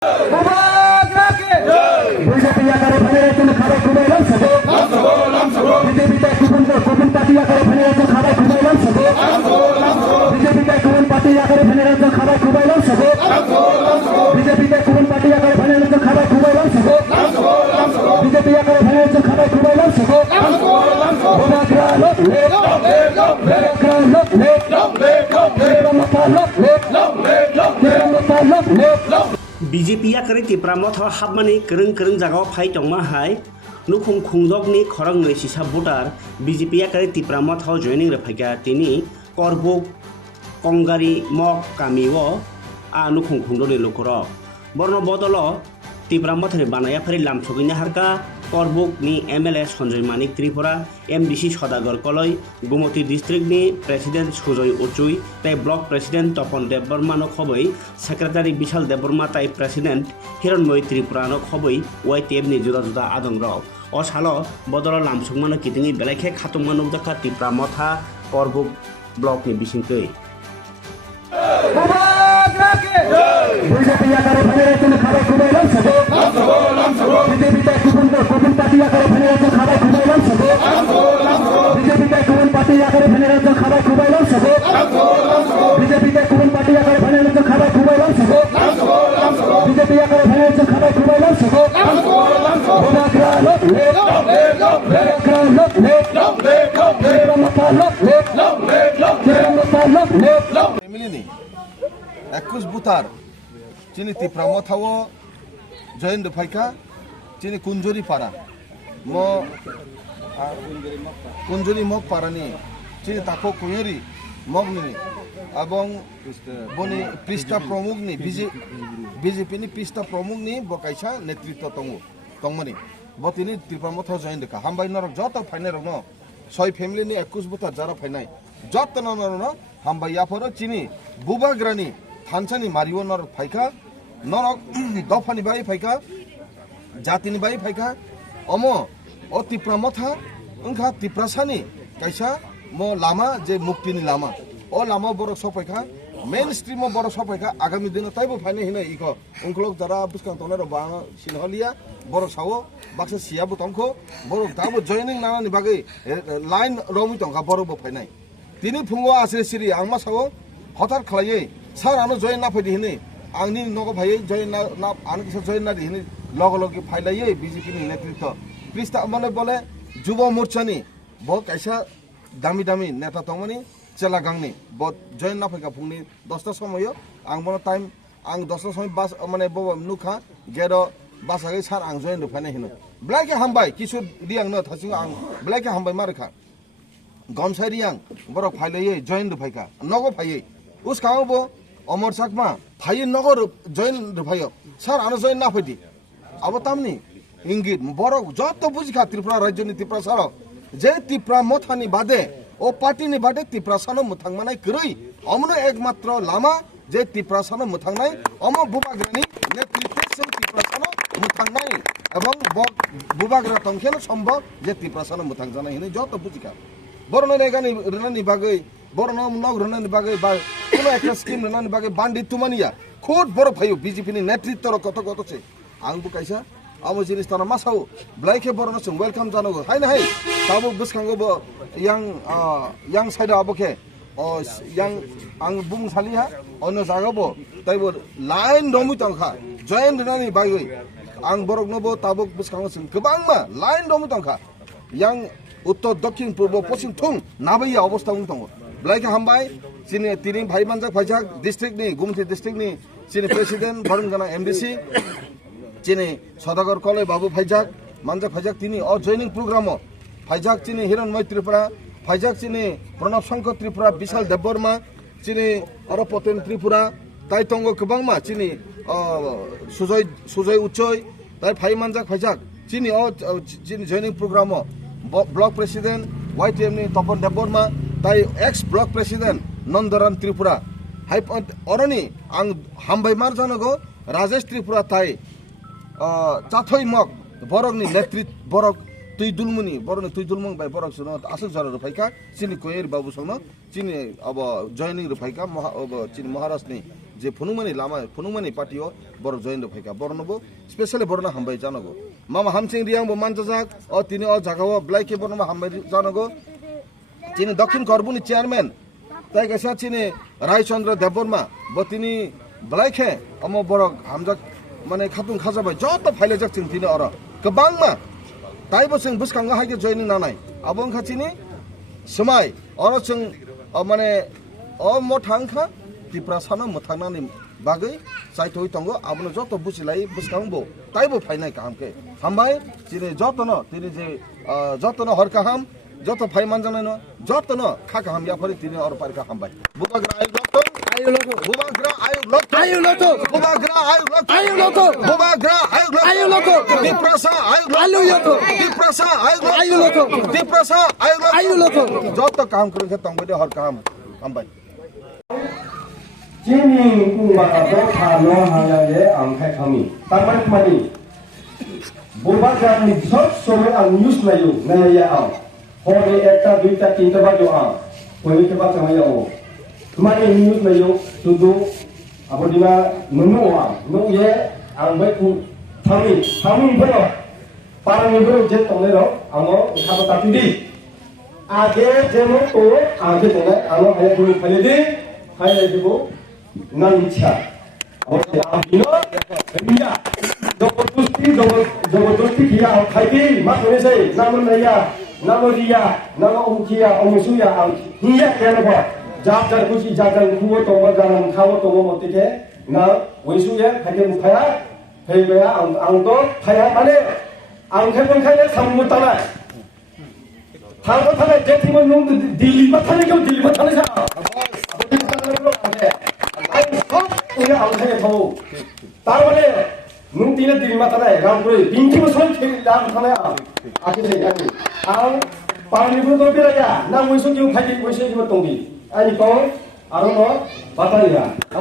BJP आकर फैलेছে খাবার খুবাইলাম সবে বিজেপিতে কোন পার্টি আকারে ফেলেছে খাবার খুবাইলাম সবে বিজেপিতে কোন পার্টি আকারে ফেলেছে খাবার খুবাইলাম সবে বিজেপিতে কোন পার্টি আকারে ফেলেছে খাবার খুবাইলাম সবে বিজেপি আকারে ফেলেছে খাবার খুবাইলাম সবে BJP akare tipra motho habmani kereng kereng jagao phai tongma hai nukhung khungdokni khorang nei sisa voter BJP akare tipra motho joining re phaiga tini korbok kongari mok kamiwo a nukhung khungdoni lokoro borno bodolo tipra mothore banaya phari lamsogini harka korbok ni MLA Sanjay Manik Tripura MDC Sodagar Koloi Gumoti district ni president Sujoy Uchui tai block president Topon Debbarma no khoboi secretary Bishal Debbarma tai president Hiranmoy Tripura no khoboi YTF ni juda juda adongrok o salo bodolo lamsogmano kitingi belakhe khatungmano dakha tipra motha korbok block ni bisingkei BJP आकर फैलेছে খাবার খুবাইলাম সবে বিজেপিতে কোন party আকারে ফেলেছে খাবার খুবাইলাম সবে বিজেপিতে কোন পার্টি আকারে ফেলেছে খাবার খুবাইলাম সবে বিজেপিতে কোন পার্টি আকারে ফেলেছে খাবার খুবাইলাম সবে বিজেপি আকারে ফেলেছে খাবার খুবাইলাম সবে একুশ বুতার চিনি তিপ্রাম থাও জয়েন্ট ফাইকা চিনি কুঞ্জরি পাড়া কুঞ্জরি মগ পাড়ানি চিনি তাকো কুঁয়রি মগনি এবং বনি পৃষ্ঠা প্রমুখনি বিজেপিনি পৃষ্ঠা প্রমুখনি বকাইসা নেতৃত্ব তংমনি বতিনি তিপ্রাম থাও জয়েন্ট কা হামবাই নরক যত ফাইনাই রক ন ছয় ফ্যামিলিনি একুশ বুতার যারা ফাইনাই যত ন হামবাই ইয়াফর চিনি বুবাগ্রানি थानसानी मारियो नर फाइका नरक दफानी बाई फाइका जातिनी बाई फाइका अमो ओ तिप्रा मथा उनखा तिप्रासानी कैसा मो लामा जे मुक्तिनी लामा ओ लामा बरक सफाइका मेन स्ट्रीम बरक सफाइका आगामी दिन ताइबो फाइने हिने इको उनखलोक जरा बुसकां तोनार बा सिनहलिया बरक सावो बाक्सा सियाबो तंखो बरक दाबो जॉइनिंग नानानि बागै लाइन रमि तंखा बरकबो फाइनाय तिनि फुंगो आसरे सिरि आंमा सावो हठात खलायै सार आनो जॉइन ना फैदि हिने आंनि नगो भाई जॉइन ना आनो किसा जॉइन ना दिहिने लग लग फाइलायै बीजेपी नि नेतृत्व पृष्ठा माने बोले युवा मोर्चानि ब कैसा दामी दामी नेता तंगमनि चेला गांनि ब जॉइन ना फैका फुंनि 10टा समय आं बनो टाइम आं 10टा समय बास माने ब नुखा गेरो बासागै सार आं जॉइन फाइनाय हिनो ब्लाइके हामबाय किशोर दियां न थासिं आं ब्लाइके हामबाय मारखा गमसारि आं बर फाइलायै जॉइन फैका नगो फायै उस कांगबो अमर साकमा फाइ नगर जॉइन रुफायो सर आनो जॉइन ना फैदि अब तामनि इंगित बरक जत बुझिखा त्रिपुरा राज्यनि त्रिपुरा सार जे त्रिपुरा मथानि बादे ओ पार्टीनि बादे त्रिपुरा सानो मुथांमानाय गरै अमनो एकमात्र लामा जे त्रिपुरा सानो मुथांनाय अम बुबाग्रानि नेतृत्वजों त्रिपुरा सानो मुथांनाय एवं बुबाग्रा तंखेन सम्भव जे त्रिपुरा सानो मुथांजानाय हिने जत बुझिखा बरनो नेगानि रनानि बागै बरनो नग रनानि बागै बा কোনো একটা স্কিম রনানি বাগে বান্ডি তুমানিয়া খুদ বড় ভাইও বিজেপি নি নেতৃত্বর কত কতছে आं बुकाइसा आमो जिनिस ताना मासाव ब्लाइके बरनो जों वेलकाम जानांगौ हाय ना हाय ताबो बुसखांगो yang साइड आबोके अ yang आं बुं सालिहा अनो जागाबो ताइबो लाइन दमु तंखा जयन रनानि बागै आं बरकनोबो ताबो बुसखांगो जों गोबांमा लाइन दमु तंखा yang उत्तर दक्षिण पूर्व पश्चिम थुं नाबैया अवस्था उन दङ ब्लाइके हामबाय चिनि तिनि भाई मानजाक फाइजाक डिस्ट्रिक्ट नि गुमथि डिस्ट्रिक्ट नि चिनि प्रेसिडेंट बरंगाना एमडीसी चिनि सदागर कले बाबू फाइजाक मानजाक फाइजाक तिनि अ जॉइनिंग प्रोग्राम फाइजाक चिनि हिरणमय त्रिपुरा फाइजाक चिनि प्रणब शंकर त्रिपुरा विशाल देबबर्मा चिनि अरपतेन त्रिपुरा ताइ तंगो गोबांमा चिनि सुजय उच्चय ताइ फाइ मानजाक फाइजाक चिनि अ चिनि joining programme block president YTM नि तपन देबबर्मा ताइ ex block president Nandaran Tripura हाइ अरनि आं हामबाय मार जानांगौ राजेश त्रिपुरा ताइ चाथै मग बरकनि नेतृत्व बरक तुइदुलमुनि बरकनि तुइदुलमंग बाय बरक सुनो आसुक जरा रुफाइका चिनि कोयर बाबु संनो चिनि अब जॉइनिंग रुफाइका चिनि महाराष्ट्रनि जे फुनुमानि लामा फुनुमानि पार्टियाव बर जयन फाइका बरनबो स्पेशली बरना हामबाय जानांगौ मामा हामसिं रियांबो मानजाजाक अ तिनि अ जागाव ब्लाइके बरनमा हामबाय जानांगौ तिनि दक्षिण करबुनि चेयरमैन ताइ कैसा तिनि रायचंद्र देबबर्मा ब तिनि ब्लाइके अम बर हामजाक माने खातुन खाजाबाय जत फाइलाजाक जों तिनि अर गोबांमा ताइबो जों बुसखांगा हाइके जयनिं नानाय आबं खाथिनि समाय अर जों माने अ म थांखा तिप्रा साना मोथांनानै बागै जायथoi तंगो आबनो जत बुसिलाय बुसखांबो ताइबो फाइनाय कामके हामबाय तिनि जतन तिनि जे जतन हरकाहाम जत फाइ मानजानाय न जतन खाकाहाम याफरि तिनि अर पारका हामबाय बुबाग्रा आयु लतो बुबाग्रा आयु लतो बुबाग्रा आयु लतो बुबाग्रा आयु लतो तिप्रासा आयु लतो तिप्रासा आयु लतो तिप्रासा आयु लतो जत काम करके तंगबे हरकाहाम हामबाय Jini kumba kato kano halale angkai kami. Taman mani. Boba kami jod some ang news na yun na ya ang. Hore ekta duita tinta ba yo ang. Pwede ka ba sama ya o. Mani news na yun tudo abo dina nunu ang. Nunu ye ang bai ku kami bro. Parang bro jet tong le ro amo ikhato tatindi. Age jemo to age tole amo haya ku phale di haya dibo Nancha. Oke, amino, India. Jabardasti kiya khaiti mas hoने से नाम नया नाम रिया नाम उकिया अमुसुया ang hiya kena ba jab jar kuchi jagan kuo to ba jalan khawo to mo tike na wesuya khate mukhaya heibaya ang to khaya mane ang khepon khaya samutala thangko thale jetimon nung dili ba thale ko dili ba thale sa उन्हें आंखें खाओ तारवाले नुंतीने दिल में थाना है रामपुरे बिंकी में सोच के लाभ थाना है आखिर से यानी आं पानी को तो भी रहा ना वैसे क्यों खाई वैसे क्यों तोंगी आई कौन आरोप बताइएगा